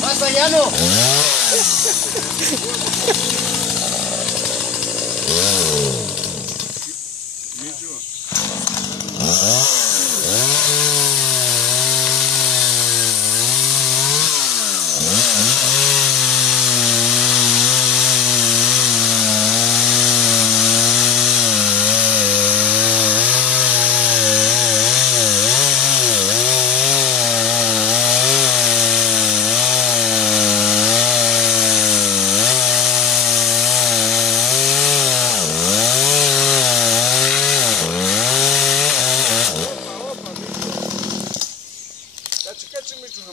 Πάστα Γιάννο!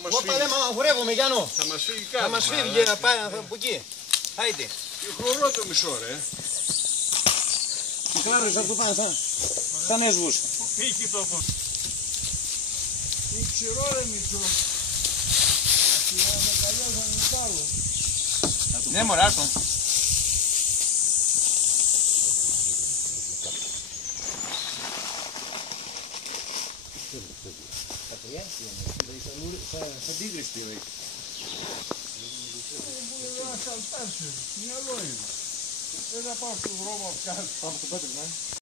Όπα δεν μαγουρεύομαι Γιάννο. Θα μας φύγει κάτω. Θα μας φύγει να πάει από εκεί. Άιντε. Και χωρώ το μισό ρε. Τι χάρος θα του πάνε σαν έσβους. Φύγει το κομμάτι. Τι ξέρω ρε μισό. Ναι μωρά άστο. Θα αντίγρεις τι λέει. Μπορεί να σαλτάσει, μυαλό είναι. Δεν θα πάω στον δρόμο από κάτω. Πάμε στο πέτρο, ναι.